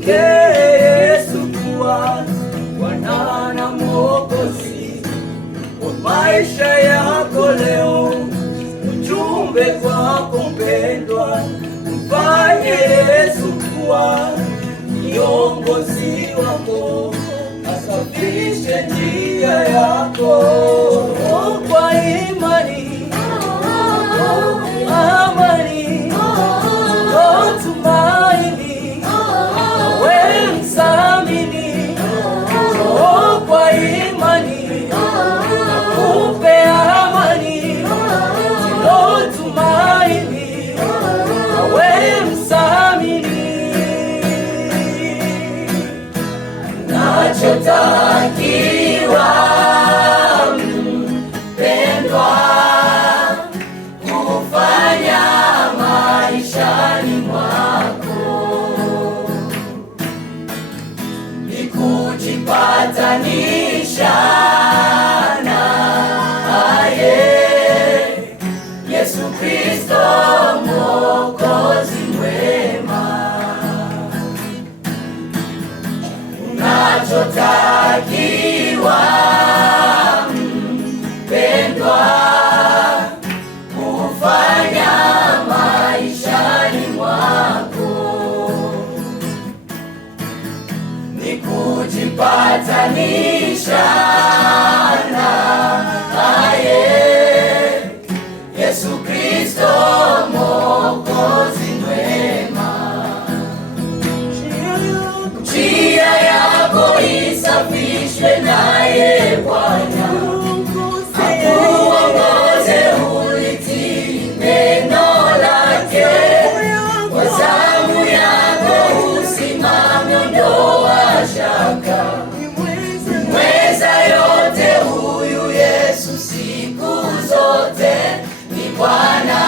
mpokee Yesu kuwa Bwana na Mwokozi wa maisha yako leo. Ujumbe kwako mpendwa, mfanye Yesu kuwa kiongozi wako, asafishe njia yako kwa imani, amani, tumaini, we msamini kwa imani, akupe amani, tumaini, we msamini. Nachotakiwa mpendwa kufanya maishani mwako ni kujipatanisha naye Yesu Kristo Mwokozi mwema. Unachotakiwa mpendwa kufanya maishani mwako ni kujipatanisha naye Yesu Kristo Mwokozi mwema. Njia yako isafishwe naye Bwana, akuongoze ulitii neno lake. Kwa zamu yako usimame, ondoa shaka, mweza yote huyu Yesu siku zote ni Bwana.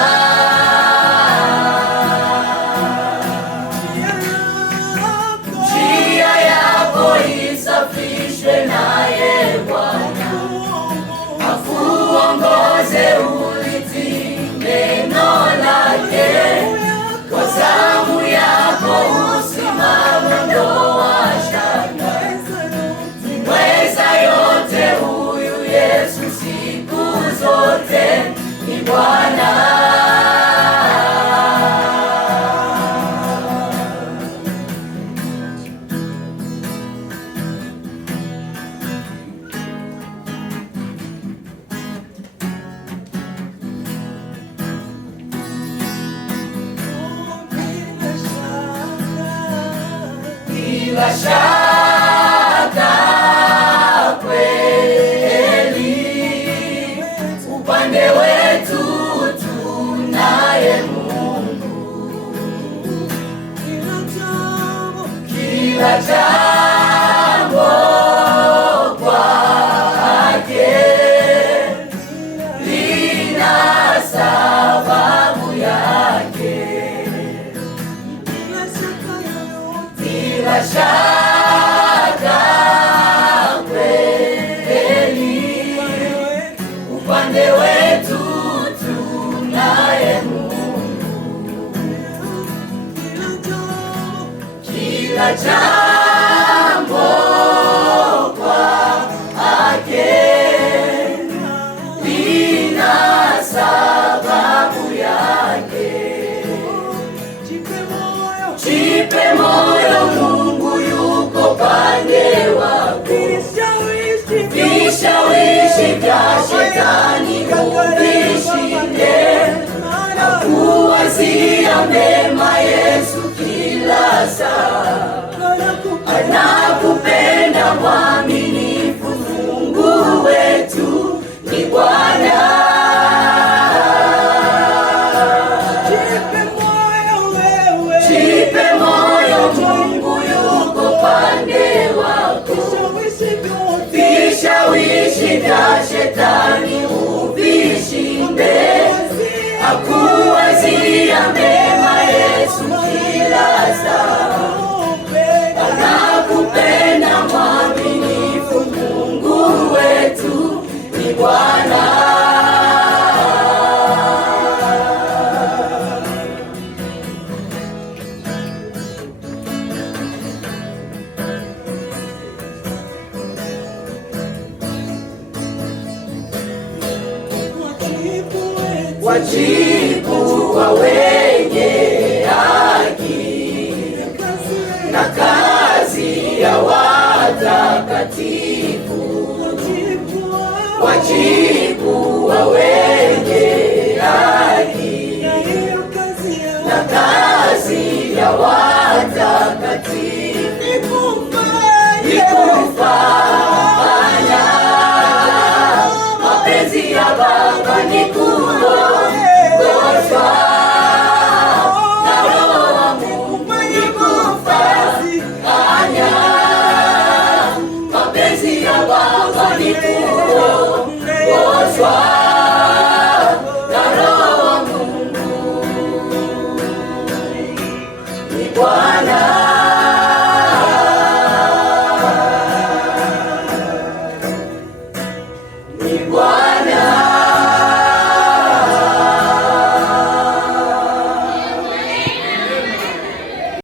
Njia yako isafishwe naye Bwana, akuongoze ulitii neno lake. Kwa zamu yako usimame, ondoa shaka, mweza yote huyu Yesu siku zote ni Bwana. Bila shaka kweli upande wetu tunaye Mungu, kila jambo kwake lina sababu yake. Bila shaka kweli upande wetu tunaye Mungu, kila jambo kwake lina sababu yake. Jipe moyo, Mungu yuko pande wako. Vishawishi vya shetani uvishinde, akuwazia mema Yesu kila saa. Anakupenda mwaminifu, Mungu wetu ni Bwana. Jipe moyo, Mungu yuko pande wako. Vishawishi vya shetani uvishinde, akuwazia mema Yesu kila saa. Anakupenda wajibu wa wenye haki na kazi ya watakatifu, wajibu wa wenye haki na kazi ya